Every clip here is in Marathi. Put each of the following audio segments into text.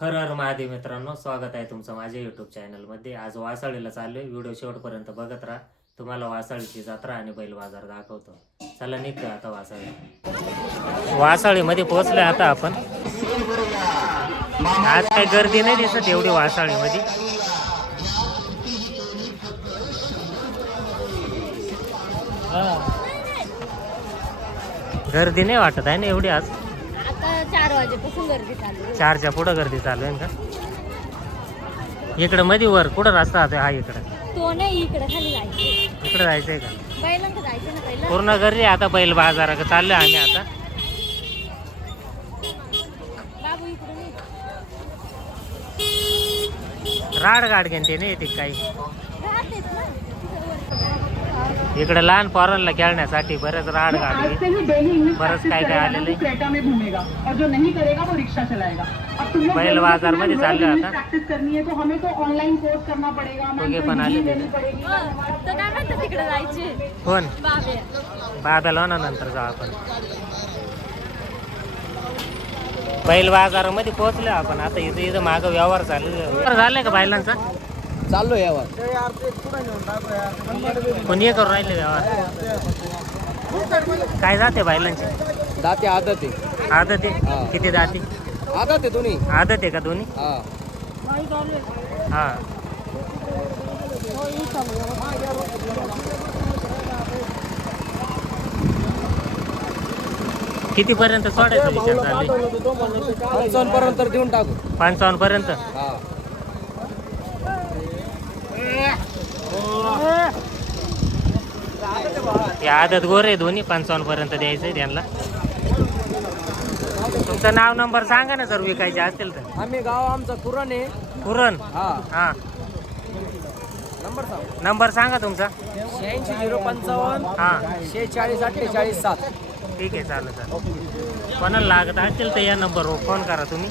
हर हर महादेव मित्रांनो, स्वागत आहे तुमचं माझ्या युट्यूब चॅनलमध्ये. आज वासाळीला चाललोय. व्हिडिओ शेवटपर्यंत बघत राहा. तुम्हाला वासाळीची जत्रा आणि बैल बाजार दाखवतो. चला निघतो आता वासाळीमध्ये पोहोचलोय आता आपण. आज काही गर्दी नाही दिसत एवढी वासाळीमध्ये. गर्दी नाही वाटत आहे ना एवढी आज. 4 वाजेपासून गर्दी चालू आहे. 4च्या पुढं गर्दी चालू आहे का? इकडं मध्ये वर कुठं रस्ता आहे? हा इकडं. तो नाही, इकडे खाली जायचं. इकडं जायचंय का? बैलांकडे जायचं ना पहिलं. पूर्ण गर्दी आता बैल बाजाराकडे चाललोय आम्ही आता. बाबू इकडे नाही. राड गाडग्यान ते नाही येते काही. राहतेच ना. इकडे लहान पोरांना खेळण्यासाठी बरेच राड गाडी, बरंच काय काय आलेलं आहे. बैल बाजार मध्ये चाललोय आता. दोघे पण आले तर काय म्हणतात तिकडे जायचे? कोण? बाबे. बाब्याला ना नंतर जाऊ आपण. बैल बाजारामध्ये पोहोचलो आपण आता. इथं मागं व्यवहार चालू झालाय का बैलांचा? चाललो यावर कोणी करून राहिले व्यवहार? काय जाते बैलांचे? दाते आदत आहे. आदत आहे? किती जाते? आदत आहे दोन्ही. आदत आहे का दोन्ही? हा. किती पर्यंत सोडायचा विचार चालू? 55 पर्यंत देऊन टाकू. 55 पर्यंत. हे आदत गोर आहे दोन्ही. 55 पर्यंत द्यायचंय त्यांना. तुमचं नाव नंबर सांगा ना जर विकायचे असतील तर. आम्ही गाव आमचं कुरण आहे. पुरण. हा. नंबर सांगा तुमचा. 86 हा. 46 48 7. ठीक आहे, चालेल. कोणाला लागत असेल तर या नंबरवर फोन करा तुम्ही.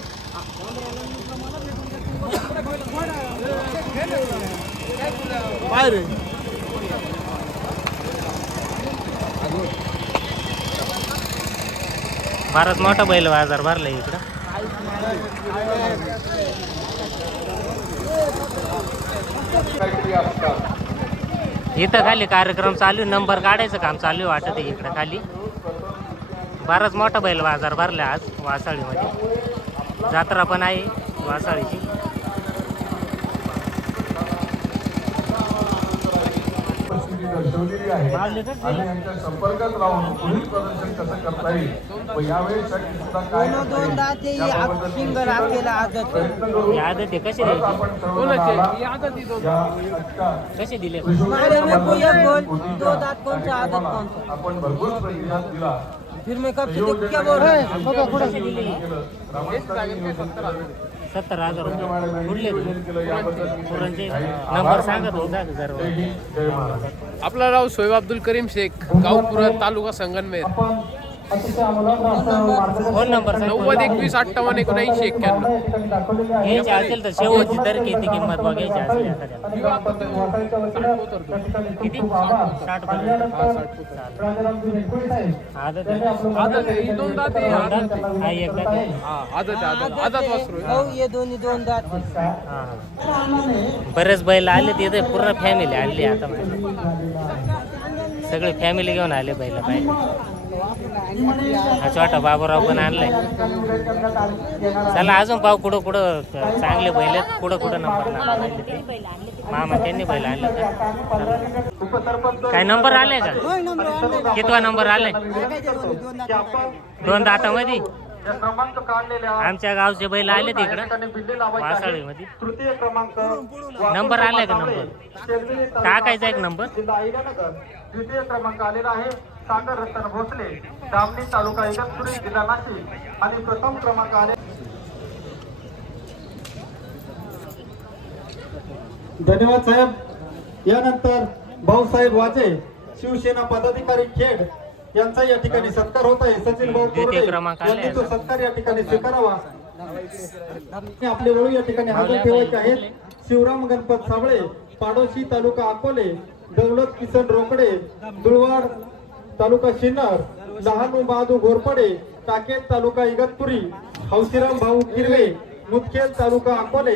बराच मोठा बैल बाजार भरला इकडं. इथं खाली कार्यक्रम चालू, नंबर काढायचं काम चालू वाटत आहे इकडं खाली. बराच मोठा बैल बाजार भरला आज वासाळीमध्ये. जत्रा पण आहे वासाळीची. दर्शवलेली आहे आणि यांच्या संपर्कात राहून पुढील प्रदर्शन कसं करता येईल व यावेळेस सुद्धा काय आदत आहे कशी कसे दिले? आपण भरपूर प्रतिसाद दिला. फिर मैं कब से क्या बोल रहे हैं? 70,000 रुपये. कुठले पुरणचे? नंबर सांगा तुमचा जर. आपला नाव शोएब अब्दुल करीम शेख, गाव पुरण, तालुका संगमनेर. Phone number 90 21 58 79 91. घ्यायचे असेल तर शेवटची तर किती किंमत बघायची असेल एखाद्याला? किती? 60 पर्यंत. आदत आहे? आदत आहे, ही दोन दात आहे. हा एक दात आहे. आदत वासरू आहे. ये दोन्ही दोन दात. हा. बरेच बैल आले तिथे, पूर्ण फॅमिली आली आता माझी. सगळे फॅमिली घेऊन आले बैल पाहिजे. हा छोटा बाबूराव पण आणलाय. चला अजून पाहू कुठं कुठं चांगले बैल आहेत, कुठं कुठं नंबर लागले. मामा त्यांनी बैल आणले का? काय नंबर आले का? कितवा नंबर आलाय? 2 दातामध्ये. आमच्या गावचे बैल आले तिकडं वासाळीमध्ये. नंबर आलाय का? नंबर टाकायचा एक नंबर. द्वितीय क्रमांक आलेला आहे सागर रतन भोसले, दामणी तालुका इगतपुरी जिल्हा नाशिक. आणि प्रथम क्रमांक आले. धन्यवाद साहेब. यानंतर भाऊसाहेब वाजे, शिवसेना पदाधिकारी खेड यांचा या ठिकाणी सत्कार होत आहे. सचिन भाऊ कोरडे यांनी तो सत्कार या ठिकाणी स्वीकारावा. आपले वळू या ठिकाणी हजर ठेवायचे आहेत. शिवराम गणपत साबळे, पाडोशी तालुका अकोले, दौलत किसन रोकडे, दुळवाड तालुका शिन्नर, लहानू बहादू घोरपडे, टाकेत तालुका इगतपुरी, हौशीराम भाऊ किरवे, मुदखेल तालुका अकोले,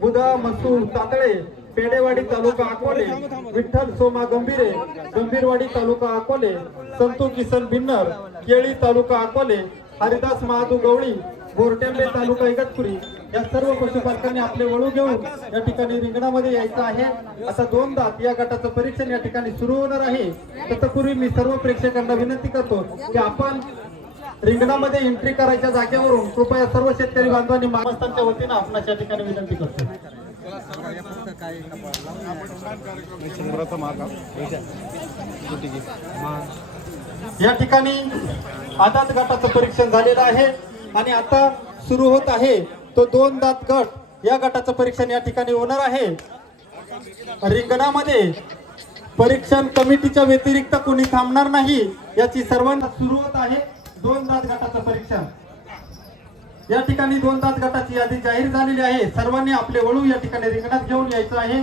बुधा मसूर तातळे, पेडेवाडी तालुका अकोले, विठ्ठल सोमा गंभीरे, गंभीरवाडी तालुका अकोले, संतू किसन भिन्नर, केळी तालुका अकोले, हरिदास महादू गवळी, बोरटेंबे तालुका इगतपुरी या सर्व पशुपालकांनी आपले वळू घेऊन या ठिकाणी रिंगणामध्ये यायचं आहे. आता 2 दात या गटाचं परीक्षण या ठिकाणी सुरू होणार आहे. तत्पूर्वी मी सर्व प्रेक्षकांना विनंती करतो की आपण रिंगणामध्ये एंट्री करायच्या जागेवरून कृपया सर्व शेतकरी बांधवांनी मामास्थानच्या वतीनं आपणास या ठिकाणी विनंती करतो. या ठिकाणी आदात गटाचं परीक्षण झालेलं आहे आणि आता सुरू होत आहे तो 2 दात गट या गटाचं परीक्षण या ठिकाणी होणार आहे. रिंगणामध्ये परीक्षण कमिटीच्या व्यतिरिक्त कोणी थांबणार नाही याची सर्वांना सुरू होत आहे 2 दात गटाचं परीक्षण. या ठिकाणी 2 दात गटाची यादी जाहीर झालेली आहे. सर्वांनी आपले वळू या ठिकाणी रिंगणात घेऊन यायचं आहे.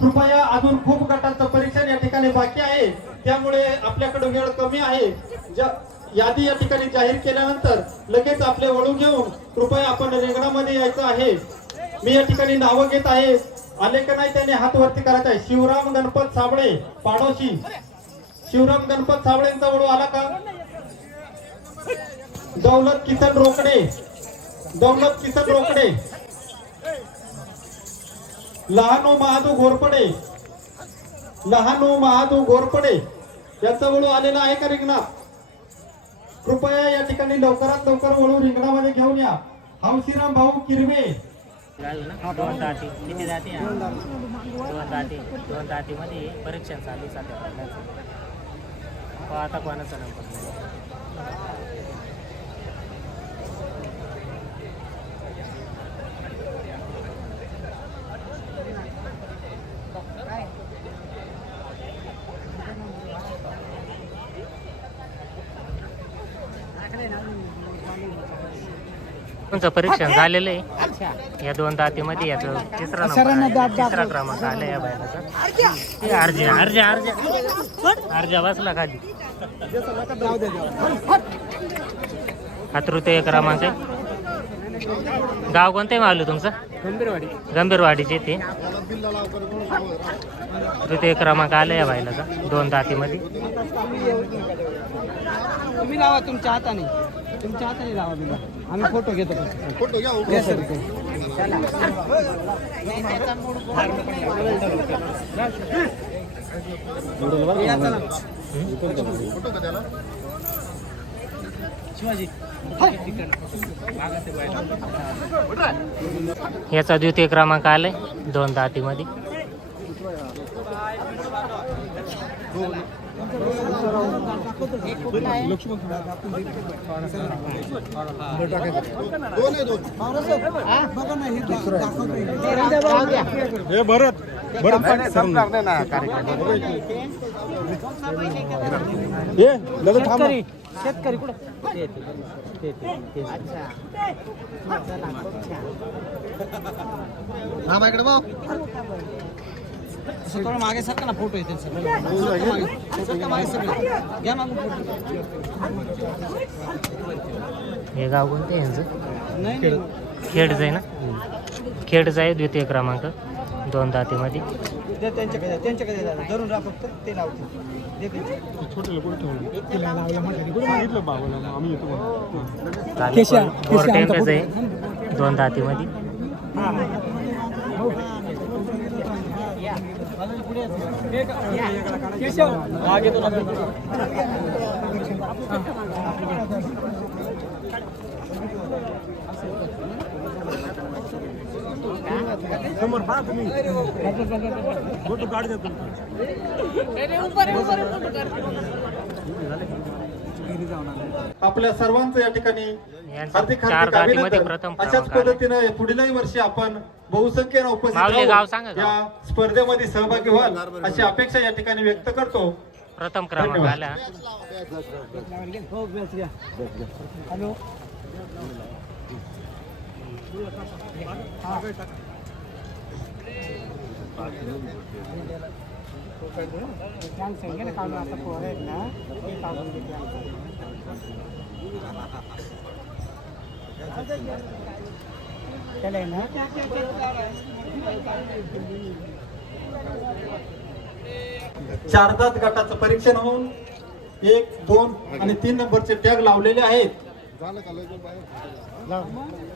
कृपया अजून खूप गटांचं परीक्षण या ठिकाणी बाकी आहे, त्यामुळे आपल्याकडे वेळ कमी आहे. यादी या ठिकाणी जाहीर केल्यानंतर लगेच आपले वळू घेऊन कृपया आपण रिंगणामध्ये यायचं आहे. मी या ठिकाणी नावं घेत आहे, आले का नाही त्याने हात वरती करायचा आहे. शिवराम गणपत साबळे पाडोशी, शिवराम गणपत साबळेंचा वळू आला का? दौलत किसन रोकडे, दौलत किसन रोकडे, लहानू महादू घोरपडे, लहानू महादू घोरपडे यांचा वळू आलेला आहे का रिंगणात? कृपया या ठिकाणी लवकरात लवकर वळू रिंगणामध्ये घेऊन या. हौशीराम भाऊ किरवे, 2 दाती किती जाती? 2 दातीमध्ये परीक्षण चालू सध्या. आता कोणाचा नंबर नाही. तुमचं परीक्षण झालेलं आहे या 2 दातीमध्ये. याचं तिसरा क्रमांक आला या बायलाचा. अर्जा बसला खाली. हा तृतीय क्रमांक आहे. गाव कोणते मालू तुमचं? गंभीरवाडीचे ते. तृतीय क्रमांक आला या बायलाचा 2 दातीमध्ये. तुम्ही लावा तुमच्या हाताने, तुमच्या हाताने लावा बिला. आम्ही फोटो घेतो. फोटो घ्या सर. याचा द्वितीय क्रमांक आलाय 2 दातीमध्ये. शेतकरी कुठं? थोडं मागे सरका ना, फोटो येते सर. घ्या मागून फोटो. हे गाव कोणते यांचं? नाही खेडचं आहे ना? खेडचं आहे द्वितीय क्रमांक 2 दातीमध्ये. त्यांच्याकडे धरून राहा फक्त, ते लावते. बोरटेंबेच आहे 2 दातीमध्ये. आपल्या सर्वांचं या ठिकाणी हार्दिक 4 हार्दिक दातीमध्ये अभिनंदन. प्रथम अशाच क्रमांक आला. पद्धतीने पुढीलही वर्षी आपण बहुसंख्येने उपस्थित माऊली गाव सांगा राहून गाव. या स्पर्धेमध्ये सहभागी व्हाल अशी अपेक्षा या ठिकाणी व्यक्त करतो. प्रथम क्रमांक आला. हॅलो. ना चार दात गटाचं परीक्षण होऊन 1, 2 आणि 3 नंबरचे टॅग लावलेले आहेत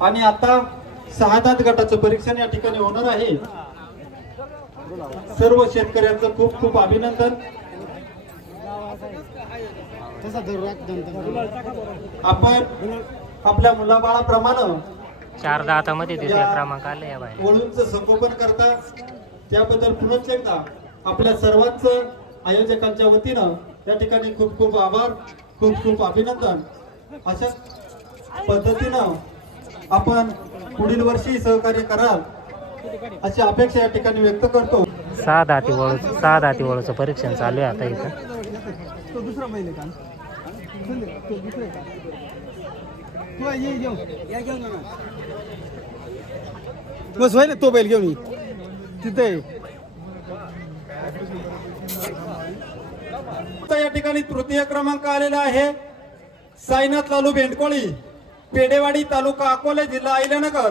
आणि आता 6 दात गटाचं परीक्षण या ठिकाणी होणार आहे. सर्व शेतकऱ्यांचं खूप खूप अभिनंदन. आपण आपल्या मुलाबाळाप्रमाणे 4 दातामध्ये दुसऱ्या क्रमांक आले या बाई. वळूंचं संगोपन करता त्याबद्दल पुनश्च एकदा आपल्या सर्वांचं आयोजकांच्या वतीनं या ठिकाणी खूप खूप आभार, खूप खूप अभिनंदन. अशा पद्धतीनं आपण पुढील वर्षी सहकार्य कराल अशी अपेक्षा या ठिकाणी व्यक्त करतो. 6 दाती वळूचं परीक्षण चालू आहे आता इथं. तो दुसरा बैल आहे का? तो दुसरा आहे का? तू ये घेऊन या घेऊन ना. बस होय ना, तो बैल घेऊन ये. तिथे या ठिकाणी तृतीय क्रमांक आलेला आहे. साईनाथ लालू बेंडकोळी, पेडेवाडी, तालुका अकोले, जिल्हा अहिल्यानगर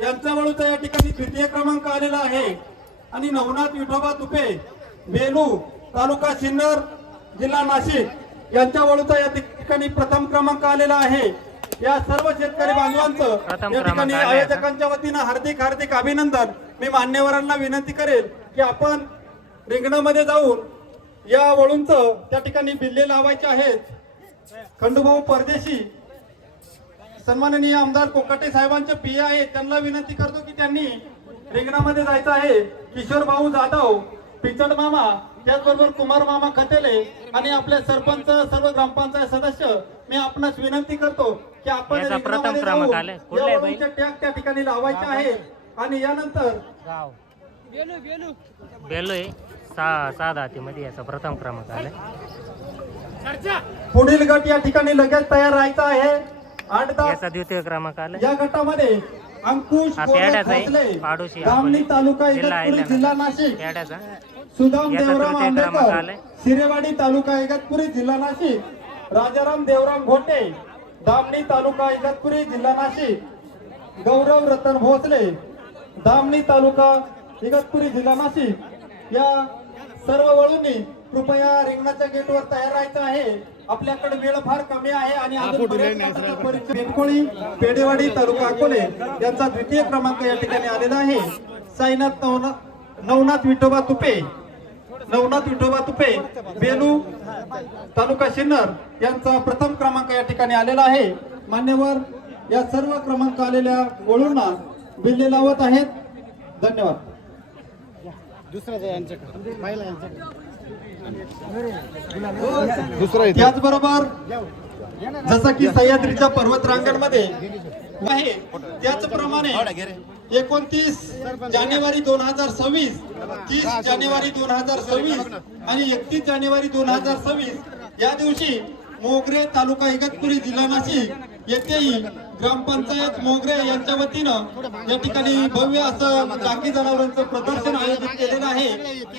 यांचा वळूचा या ठिकाणी द्वितीय क्रमांक आलेला आहे. आणि नवनाथ विठोबा तुपे, बेलू, तालुका सिन्नर, जिल्हा नाशिक यांच्या वळूचा या ठिकाणी प्रथम क्रमांक आलेला आहे. या सर्व शेतकरी बांधवांचं या ठिकाणी आयोजकांच्या वतीनं हार्दिक हार्दिक अभिनंदन. मी मान्यवरांना विनंती करेल की आपण रिंगणामध्ये जाऊन या वळूंचं त्या ठिकाणी बिल्ले लावायचे आहेत. खंडूभाऊ परदेशी सन्माननीय आमदार कोकाटे साहेबांचे पी आहे, त्यांना विनंती करतो की त्यांनी रिंगणामध्ये जायचं आहे. किशोर भाऊ जाधव, पिचड मामा, त्याचबरोबर कुमार मामा खतेले आणि आपले सरपंच, सर्व ग्रामपंचायत सदस्य, मी आपणास विनंती करतो की आपण याचा प्रथम रिंगणामध्ये क्रमांक जाऊन आलाय. कुठला आहे या बाई? वळूंचे टॅग त्या ठिकाणी लावायचे आहे. आणि यानंतर बेलोय 6 दातीमध्ये याचा प्रथम क्रमांक आलाय. पुढील गट या ठिकाणी लगेच तयार राहायचा आहे. 8 तास याचा द्वितीय क्रमांक आलाय. या गटामध्ये अंकुश हा गोरख पेड्याचा आहे, भोसले, पाडोशी धामणी अकोले, तालुका जिल्हा इगतपुरी, जिल्हा नाशिक, पेड्याचा सुदाम याचा देवराम तृतीय क्रमांक आंबेडकर, आलाय. शिरेवाडी तालुका इगतपुरी, जिल्हा नाशिक, राजाराम देवराम घोटे, धामणी तालुका इगतपुरी, जिल्हा नाशिक, गौरव रतन भोसले, धामणी तालुका इगतपुरी, जिल्हा नाशिक. या सर्व वळूंनी कृपया रिंगणाच्या गेटवर तयार राहायचं आहे. आपल्याकडे वेळ फार कमी आहे आणि अजून बरेच गटाचं परीक्षण. बेंडकोळी, पेडेवाडी, तालुका अकोले यांचा द्वितीय क्रमांक या ठिकाणी आलेला आहे. साईनाथ नवनाथ विठोबा तुपे, बेलू, तालुका सिन्नर यांचा प्रथम क्रमांक या ठिकाणी आलेला आहे. मान्यवर या सर्व क्रमांक आलेल्या वळूंना बिल्ले लावत आहेत. धन्यवाद. त्याचबरोबर जसं की सह्याद्रीच्या पर्वत रांगांमध्ये आहे त्याचप्रमाणे 29 जानेवारी 2026, 30 जानेवारी 2026 आणि 31 जानेवारी 2026 या दिवशी मोगरे, तालुका इगतपुरी, जिल्हा नाशिक येथेही ग्रामपंचायत मोगरे यांच्या वतीनं या ठिकाणी भव्य असं डांगी जनावरांचं प्रदर्शन आयोजित केलेलं आहे.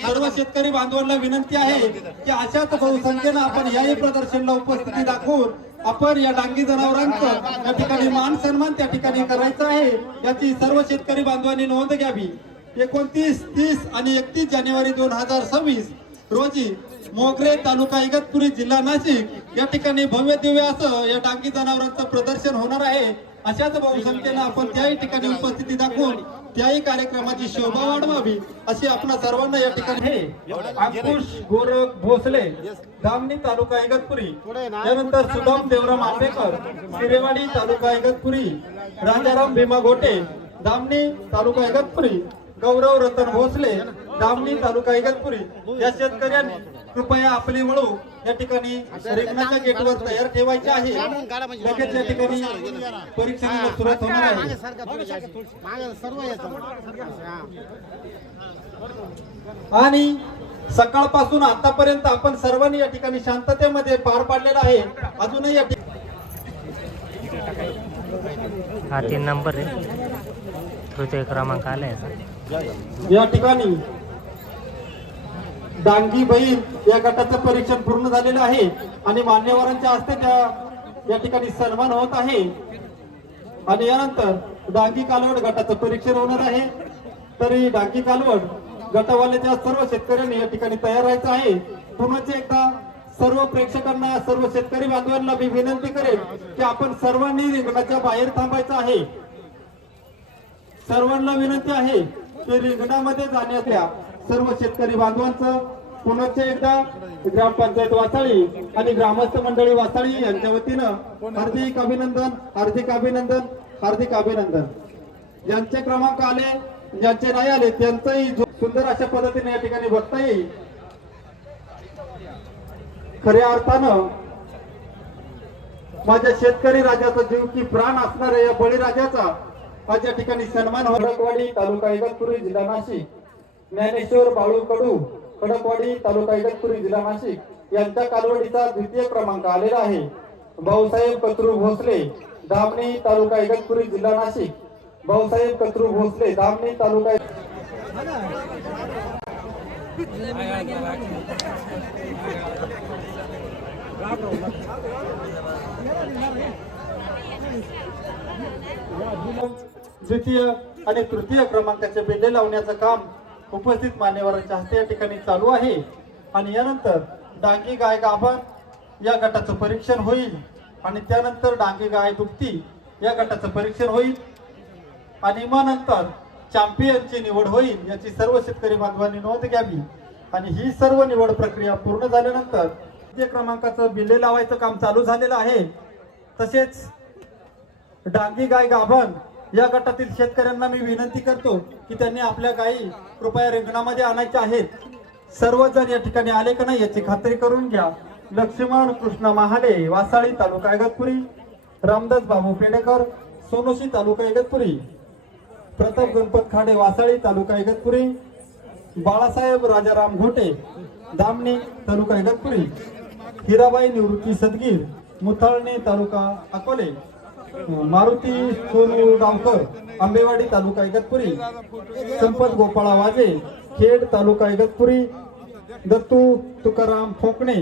सर्व शेतकरी बांधवांना विनंती आहे की अशाच बहुसंख्येनं आपण याही प्रदर्शनाला उपस्थिती दाखवून आपण या डांगी जनावरांचं या ठिकाणी मान सन्मान त्या ठिकाणी करायचा आहे. याची सर्व शेतकरी बांधवांनी नोंद घ्यावी. 29, 30 आणि 31 जानेवारी 2026 रोजी मोगरे, तालुका इगतपुरी, जिल्हा नाशिक या ठिकाणी भव्य दिव्य असं या डांगी जनावरांचं प्रदर्शन होणार आहे. अशाच बहुसंख्येनं आपण त्याही ठिकाणी उपस्थिती दाखवून त्याही कार्यक्रमाची शोभा वाढवावी अशी आपणा सर्वांना या ठिकाणी हे अंकुश गोरख भोसले, धामणी, तालुका इगतपुरी, त्यानंतर सुदाम देवराम आंबेडकर, शिरेवाडी, तालुका इगतपुरी, राजाराम भीमा घोटे, धामणी, तालुका इगतपुरी, गौरव रतन भोसले, धामणी, तालुका इगतपुरी या शेतकऱ्यांनी कृपया आपली वळू या ठिकाणी रिंगणाच्या गेटवर तयार ठेवायचे आहे. लगेच या ठिकाणी परीक्षेला सुरुवात होणार आहे. आणि सकाळपासून आतापर्यंत आपण सर्वांनी या ठिकाणी शांततेमध्ये पार पाडलेला आहे. अजूनही या हा 3 नंबर आहे, तृतीय क्रमांक आलाय. या ठिकाणी डांगी बैल या गटाचं परीक्षण पूर्ण झालेलं आहे आणि मान्यवरांच्या हस्ते या ठिकाणी सन्मान होत आहे. आणि यानंतर डांगी कालवड गटाचं परीक्षण होणार आहे. तरी डांगी कालवड गटावाल्याच्या सर्व शेतकऱ्यांनी या ठिकाणी तयार राहायचं आहे. पुन्हा एकदा सर्व प्रेक्षकांना, सर्व शेतकरी बांधवांना मी विनंती करेन की आपण सर्वांनी रिंगणाच्या बाहेर थांबायचं आहे. सर्वांना विनंती आहे की रिंगणामध्ये जाण्याच्या सर्व शेतकरी बांधवांचं पुन्हा एकदा ग्रामपंचायत वासाळी आणि ग्रामस्थ मंडळी वासाळी यांच्या वतीनं हार्दिक अभिनंदन, हार्दिक अभिनंदन, हार्दिक अभिनंदन. ज्यांचे क्रमांक आले, ज्यांचे नाही आले त्यांचंही सुंदर अशा पद्धतीने या ठिकाणी बघता येईल. खऱ्या अर्थानं माझ्या शेतकरी राजाचा जीव की प्राण असणाऱ्या या बळीराजाचा आज या ठिकाणी सन्मान खडकवाडी तालुका इगतपुरी जिल्हा नाशिक, ज्ञानेश्वर बाळू कडू खडकवाडी तालुका इगतपुरी जिल्हा नाशिक यांच्या कालवडीचा द्वितीय क्रमांक आलेला आहे. भाऊसाहेब कचरू भोसले धामणी तालुका इगतपुरी जिल्हा नाशिक, भाऊसाहेब कचरू भोसले धामणी तालुका द्वितीय आणि तृतीय क्रमांकाचे बेल्ले लावण्याचं काम उपस्थित मान्यवरांच्या हस्ते या ठिकाणी चालू आहे. आणि यानंतर डांगी गाय गाभण या गटाचं परीक्षण होईल आणि त्यानंतर डांगी गाय दुभती या गटाचं परीक्षण होईल आणि मग नंतर चॅम्पियनची निवड होईल. याची सर्व शेतकरी बांधवांनी नोंद घ्यावी. आणि ही सर्व निवड प्रक्रिया पूर्ण झाल्यानंतर तृतीय क्रमांकाचं बिल्ले लावायचं काम चालू झालेलं आहे. तसेच डांगी गाय गाभण या गटातील शेतकऱ्यांना मी विनंती करतो की त्यांनी आपल्या गायी कृपया रिंगणामध्ये आणायच्या आहेत. सर्वजण या ठिकाणी आले का नाही याची खात्री करून घ्या. लक्ष्मण कृष्ण महाले वासाळी तालुका इगतपुरी, रामदास बाबू पेडेकर सोनोशी तालुका इगतपुरी, प्रताप गणपत खाडे वासाळी तालुका इगतपुरी, बाळासाहेब राजाराम घोटे धामणी तालुका इगतपुरी, हिराबाई निवृत्ती सदगीर मुथाळणे तालुका अकोले, मारुती सोनू गावकर आंबेवाडी तालुका इगतपुरी, संपत गोपाळा वाजे खेड तालुका इगतपुरी, दत्तू तुकाराम फोकणे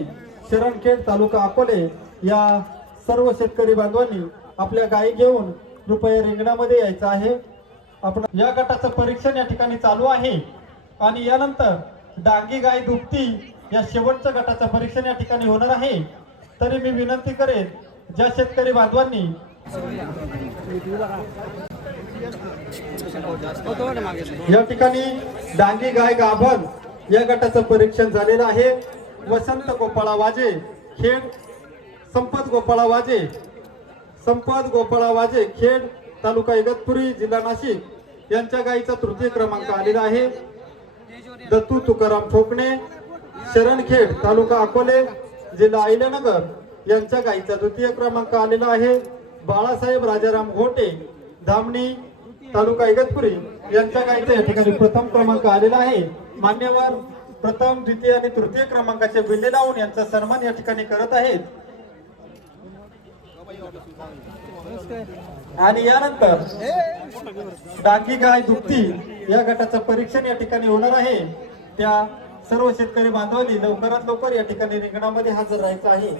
शरणखेड तालुका अकोले या सर्व शेतकरी बांधवांनी आपल्या गायी घेऊन कृपया रिंगणामध्ये यायचं आहे. आपण या गटाचं परीक्षण या ठिकाणी चालू आहे आणि यानंतर डांगी गाय दुभती या शेवटच्या गटाचं परीक्षण या ठिकाणी होणार आहे. तरी मी विनंती करेन ज्या शेतकरी बांधवांनी या ठिकाणी डांगी गाय गाभण या गटाचं परीक्षण झालेलं आहे. वसंत गोपाळा वाजे खेड, संपत गोपाळा वाजे खेड तालुका इगतपुरी जिल्हा नाशिक यांच्या गायीचा तृतीय क्रमांक आलेला आहे. दत्तू तुकाराम फोकणे शरणखेड तालुका अकोले जिल्हा अहिल्यानगर यांच्या गायीचा द्वितीय क्रमांक आलेला आहे. बाळासाहेब राजाराम घोटे धामणी तालुका इगतपुरी यांच्या गायीचा या ठिकाणी प्रथम क्रमांक आलेला आहे. मान्यवर प्रथम, द्वितीय आणि तृतीय क्रमांकाचे बिल्ले लावून यांचा सन्मान या ठिकाणी करत आहेत. आणि यानंतर डांगी गाय दुभती या गटाचं परीक्षण या ठिकाणी होणार आहे. त्या सर्व शेतकरी बांधवांनी लवकरात लवकर या ठिकाणी रिंगणामध्ये हजर राहायचं आहे.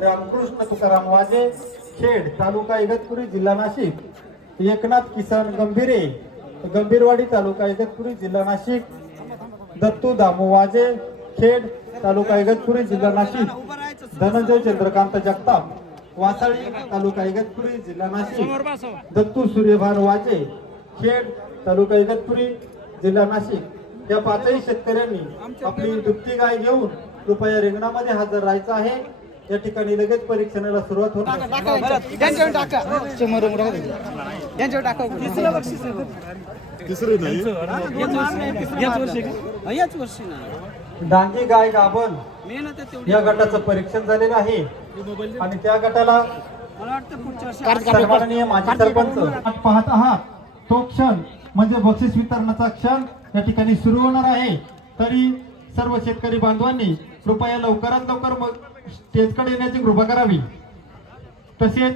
रामकृष्ण तुकाराम वाजे खेड तालुका इगतपुरी जिल्हा नाशिक, एकनाथ किसन गंभीरे गंभीरवाडी तालुका इगतपुरी जिल्हा नाशिक, दत्तू दामू वाजे खेड तालुका इगतपुरी जिल्हा नाशिक, धनंजय चंद्रकांत जगताप वासाळी तालुका इगतपुरी जिल्हा नाशिक, दत्तू सूर्यभान वाजे खेड तालुका इगतपुरी जिल्हा नाशिक या पाचही शेतकऱ्यांनी आपली दुभती गाय घेऊन कृपया रिंगणामध्ये हजर राहायचं आहे. या ठिकाणी लगेच परीक्षणाला सुरुवात होणार. डांगी गाय गाभण या गटाचं परीक्षण झालेलं आहे आणि त्या गटाला सन्माननीय माजी सरपंच पाहत आहात. तो क्षण म्हणजे बक्षीस वितरणाचा क्षण या ठिकाणी सुरू होणार आहे. तरी सर्व शेतकरी बांधवांनी कृपया लवकरात लवकर स्टेजकडे येण्याची कृपा करावी. तसेच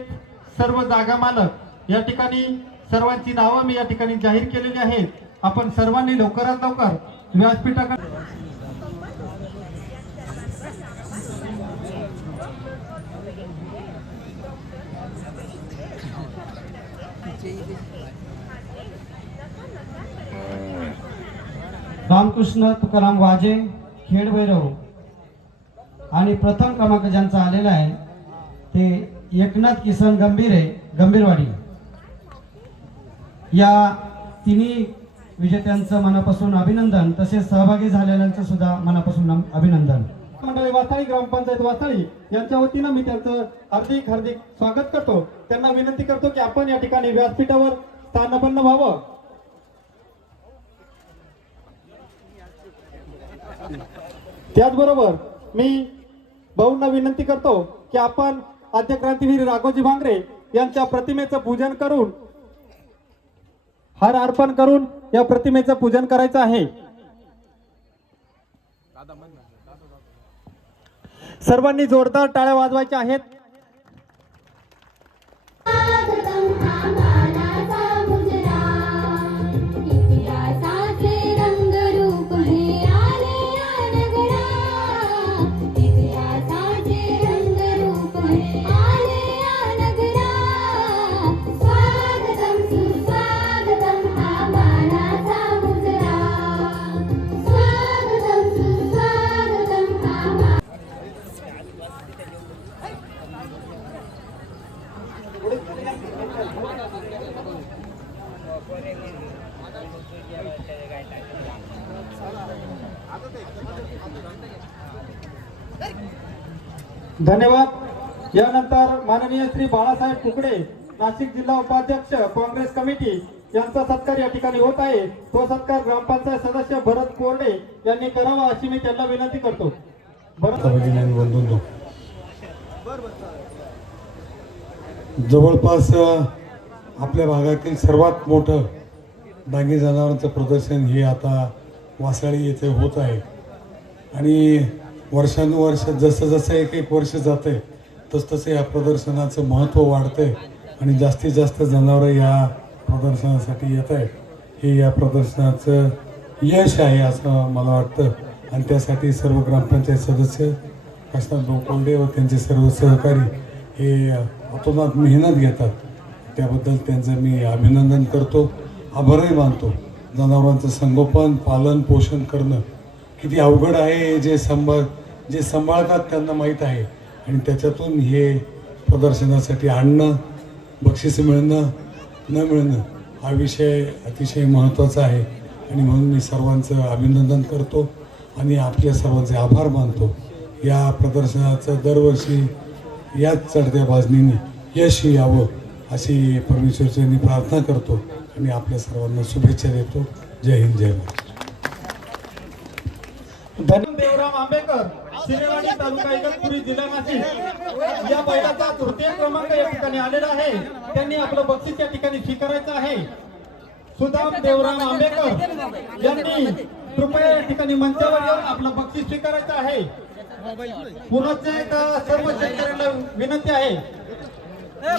सर्व जागा मालक या ठिकाणी सर्वांची नावं मी या ठिकाणी जाहीर केलेली आहेत. आपण सर्वांनी लवकरात लवकर व्यासपीठाकडे रामकृष्ण तुकाराम वाजे खेड भैरव आणि प्रथम क्रमांक ज्यांचा आलेला आहे ते एकनाथ किसन गंभीरे गंभीरवाडी. या तिन्ही विजेत्यांचं मनापासून अभिनंदन, तसेच सहभागी झालेल्यांचं सुद्धा मनापासून अभिनंदन. मंडळी वासाळी ग्रामपंचायत वासाळी यांच्या वतीनं मी त्यांचं हार्दिक हार्दिक स्वागत करतो. त्यांना विनंती करतो की आपण या ठिकाणी व्यासपीठावर स्थानापन्न व्हावं. त्याचबरोबर मी भाऊंना विनंती करतो की आपण आद्य क्रांतीवीर राघोजी भांगरे यांच्या प्रतिमेचं पूजन करून, हार अर्पण करून या प्रतिमेचं पूजन करायचं आहे. सर्वांनी जोरदार टाळ्या वाजवायच्या आहेत. धन्यवाद. यानंतर माननीय श्री बाळासाहेब कुकडे, नाशिक जिल्हा उपाध्यक्ष काँग्रेस कमिटी यांचा सत्कार या ठिकाणी होत आहे. तो सत्कार ग्रामपंचायत सदस्य भरत कोरडे यांनी करावा अशी मी त्यांना विनंती करतो. जवळपास आपल्या भागातील सर्वात मोठं डांगी जनावरांचं प्रदर्शन हे आता वासाळी येथे होत आहे आणि वर्षानुवर्ष जसं जसं एक एक वर्ष जाते तसतसं या प्रदर्शनाचं महत्त्व वाढतंय आणि जास्तीत जास्त जनावरं या प्रदर्शनासाठी येत आहेत. हे या प्रदर्शनाचं यश आहे असं मला वाटतं आणि त्यासाठी सर्व ग्रामपंचायत सदस्य काशीनाथ कोंडे व त्यांचे सर्व सहकारी हे अतोनात मेहनत घेतात. त्याबद्दल त्यांचं मी अभिनंदन करतो, आभारही मानतो. जनावरांचं संगोपन पालन पोषण करणं किती अवघड आहे जे सांभाळतात त्यांना माहीत आहे आणि त्याच्यातून हे प्रदर्शनासाठी आणणं, बक्षीस मिळणं न मिळणं हा विषय अतिशय महत्त्वाचा आहे आणि म्हणून मी सर्वांचं अभिनंदन करतो आणि आपल्या सर्वांचे आभार मानतो. या प्रदर्शनाचं दरवर्षी याच चढत्या बाजनीने यश यावं अशी परमेश्वरची प्रार्थना करतो आणि आपल्या सर्वांना शुभेच्छा देतो. जय हिंद, जय महाराष्ट्र. देवराम आंबेकर, शिरेवाडी, तालुका इगतपुरी, जिल्हा नाशिक या बैलाचा तृतीय क्रमांक या ठिकाणी आलेला आहे. त्यांनी आपलं बक्षीस या ठिकाणी स्वीकारायचं आहे. सुदाम देवराम आंबेकर यांनी कृपया या ठिकाणी मंचावर येऊन आपलं बक्षीस स्वीकारायचं आहे. पुनश्च एकदा सर्व शेतकऱ्यांना विनंती आहे. या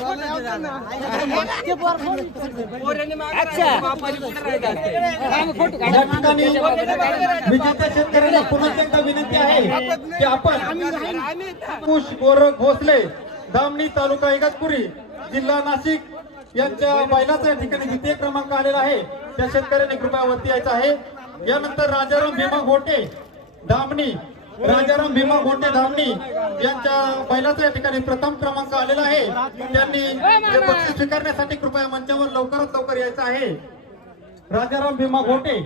ठिकाणी विजेत्या शेतकऱ्यांना पुन्हा एकदा विनंती आहे की आपण भोसले, धामणी, तालुका इगतपुरी, जिल्हा नाशिक यांच्या बैलाचा या ठिकाणी द्वितीय क्रमांक आलेला आहे. त्या शेतकऱ्यांनी कृपया वरती यायचं आहे. यानंतर राजाराम भीमा घोटे, धामणी, राजाराम भीमा गोटे धामणी यांच्या बैलाचा या ठिकाणी प्रथम क्रमांक आलेला आहे. त्यांनी हे बक्षीस स्वीकारण्यासाठी कृपया मंचावर लवकरात लवकर यायचं आहे. राजाराम भीमा गोटे,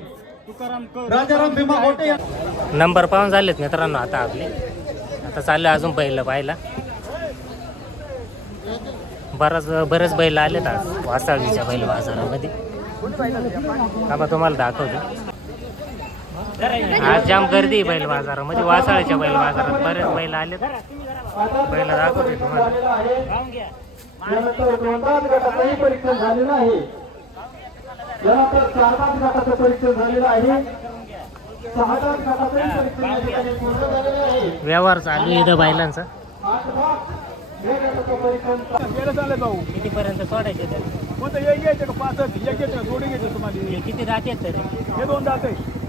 राजाराम भीमा गोटे नंबर पाहून झालेत मित्रांनो. आता आपले आता चाललं अजून बैल पाहायला. बरेच बैल आलेत आज वासाळीच्या बैल बाजारामध्ये. आता तुम्हाला दाखवतो. आज जाम गर्दी बैल बाजारामध्ये. वासाळीच्या बैल बाजारात बरेच बैल आलेत. बैल दाखवते तुम्हाला. यानंतर दोनदाच गटाचंही परीक्षण झालेलं आहे. यानंतर चारदाच गटाचं परीक्षण झालेलं आहे. सहादाच गटाचंही परीक्षण या ठिकाणी पूर्ण झालेलं आहे. व्यवहार चालू आहे इथं बैलांचा. गेलं चाललं भाऊ कितीपर्यंत सोडायचे ते? कोणतं एक घ्यायचं का पाच एक घ्यायचं जोडी घ्यायचं तुम्हाला हे किती जाते तरी? हे दोन जात आहे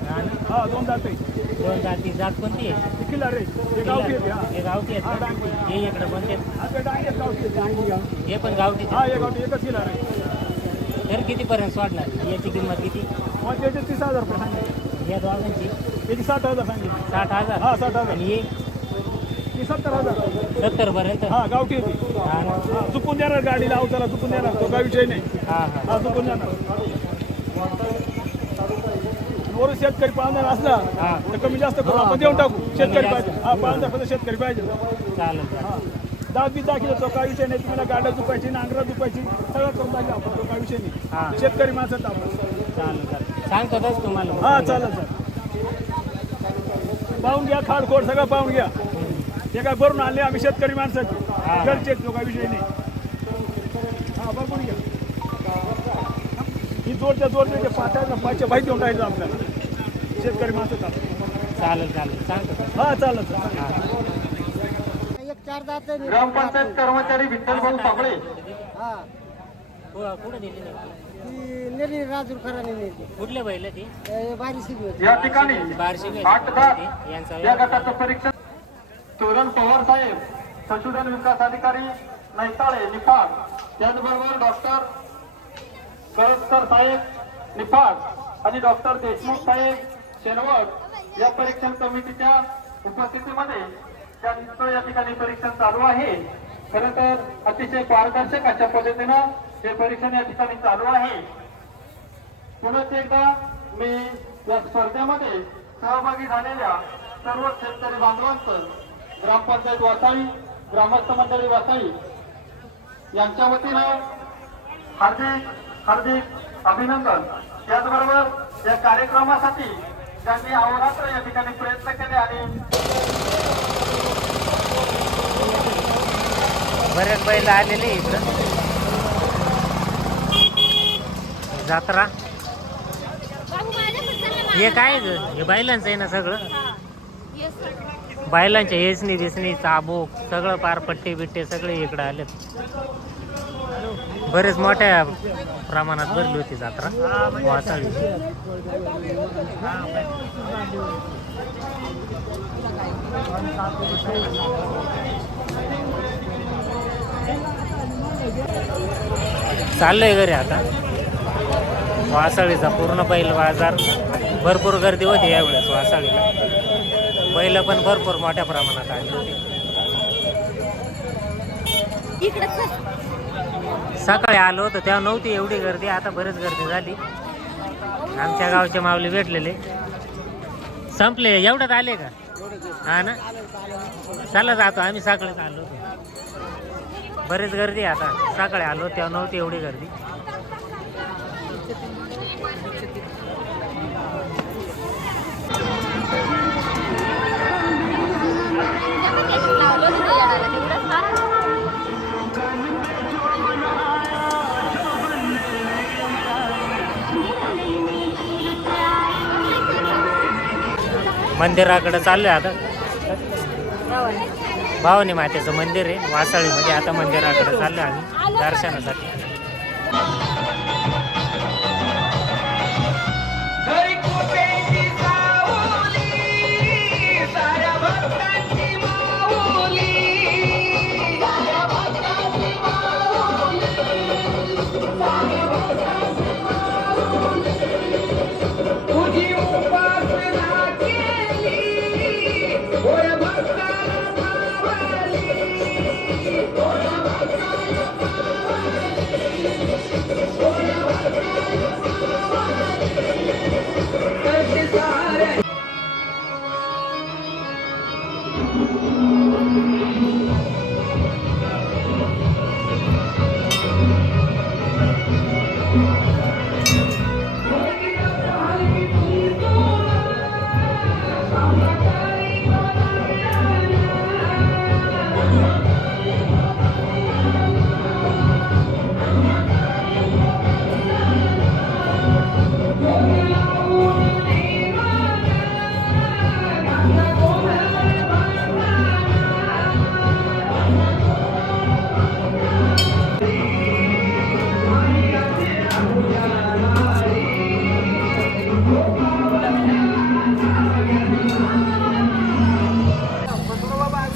हा दोन जात आहे दोन जाती. जात कोणती आहे? किल्ला रे हे गावठी आहे हे गावठी आहेत का? हे इकडं कोणते? हा ते डांगे गावठी आहे हे पण गावठी हा हे गावठी एकच किल्ला रे तर कितीपर्यंत सोडणार याची किंमत किती मग त्याचे 30,000 रुपये सांगितले. या दोघांची त्याची 60,000 सांगितले. 60,000 हा 60,000. आणि हे ती 70,000. 70पर्यंत हा गावठी होती. हा ना. हा, चुकून देणार गाडीला अवताला चुकून देणार तो काय विषय नाही. हा हा हा चुकून देणार. वरून शेतकरी पाहणार असला हा. तर कमी जास्त करू आपण देऊन टाकू. शेतकरी पाहिजे. हा पाहणार फक्त शेतकरी पाहिजे. चालेल चालेल 10-20 दाखिलं तो काय विषय नाही. तुम्हाला गाड्या दुपायची नांगरा दुपायची सगळं करून पाहिजे आपण तो काय विषय हा. नाही. शेतकरी माणसात आपण चालेल चालेल सांगतोच तुम्हाला हा चालेल सर. पाहून घ्या खाडखोड सगळं पाहून घ्या. हे काय भरून आणले आम्ही शेतकरी माणसाची घरचे तो काय विषय नाही. हा बघून घ्या ही जोडच्या जोडच्या पाट्याला पाचच्या बाई देऊन टाकायचं आपल्याला शेतकरी माणसं चालेल चालेल सांगतो हा चालेल सर. ग्रामपंचायत कर्मचारी विठ्ठल भाऊ साबळे कुठं दिली नाही? नेली राजूर खराने नेली कुठले बैल ती बारीशी या ठिकाणी बारशी बैल 8-10 यांचा या गटाचं परीक्षण तोरण पवार साहेब संशोधन विकास अधिकारी नैताळे निफाड त्याचबरोबर डॉक्टर कळसकर साहेब निफाड आणि डॉक्टर देशमुख साहेब शेनवड या परीक्षण कमिटीच्या उपस्थितीमध्ये त्यांचं या ठिकाणी परीक्षण चालू आहे. खरं तर अतिशय पारदर्शक अशा पद्धतीनं हे परीक्षण या ठिकाणी चालू आहे. पुन्हा एकदा मी या स्पर्धेमध्ये सहभागी झालेल्या सर्व शेतकरी बांधवांचं ग्रामपंचायत वासाळी ग्रामस्थ मंडळी वासाळी यांच्या वतीनं हार्दिक हार्दिक अभिनंदन. त्याचबरोबर या कार्यक्रमासाठी ज्यांनी अहोरात्र या ठिकाणी प्रयत्न केले आणि बरेच बैल आलेले इकडं जत्रा बाबू माझ्या पण चला हे काय ग हे बैलांचं आहे ना सगळं हा येस सर. बैलांच्या हेचणी दिसणी चाबूक सगळं पार पट्टे बिट्टे सगळे इकडं आलेत. बरेच मोठ्या प्रमाणात भरली होती जत्रा वासाळी. चाललोय घरी आता. वासाळीचा पूर्ण बैल बाजार भरपूर गर्दी होती यावेळेस वासाळीला. बैल पण भरपूर मोठ्या प्रमाणात आली होती. इकडे चल. सकाळी आलो होतो तेव्हा नव्हती एवढी गर्दी. आता बरीच गर्दी झाली. आमच्या गावचे माऊली भेटलेले संपले. एवढ्यात आले का? हा ना चला जातो आम्ही. सकाळीच आलो होतो. बरीच गर्दी आता. सकाळी आलो तेव्हा नव्हती एवढी गर्दी. लावलं तिथे येणारा तेवढंच ना. मंदिराकडे चाललोय आता. भावानी मातेचं मंदिर आहे वासाळीमध्ये. आता मंदिराकडे चाललोय आम्ही दर्शनासाठी.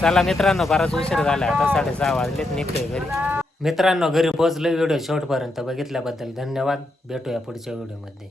चला मित्रांनो बराच उशीर झाला. आता 6:30 वाजलेत. निघतोय घरी. मित्रांनो, घरी पोहोचलो. व्हिडिओ शेवटपर्यंत बघितल्याबद्दल धन्यवाद. भेटूया पुढच्या व्हिडिओमध्ये.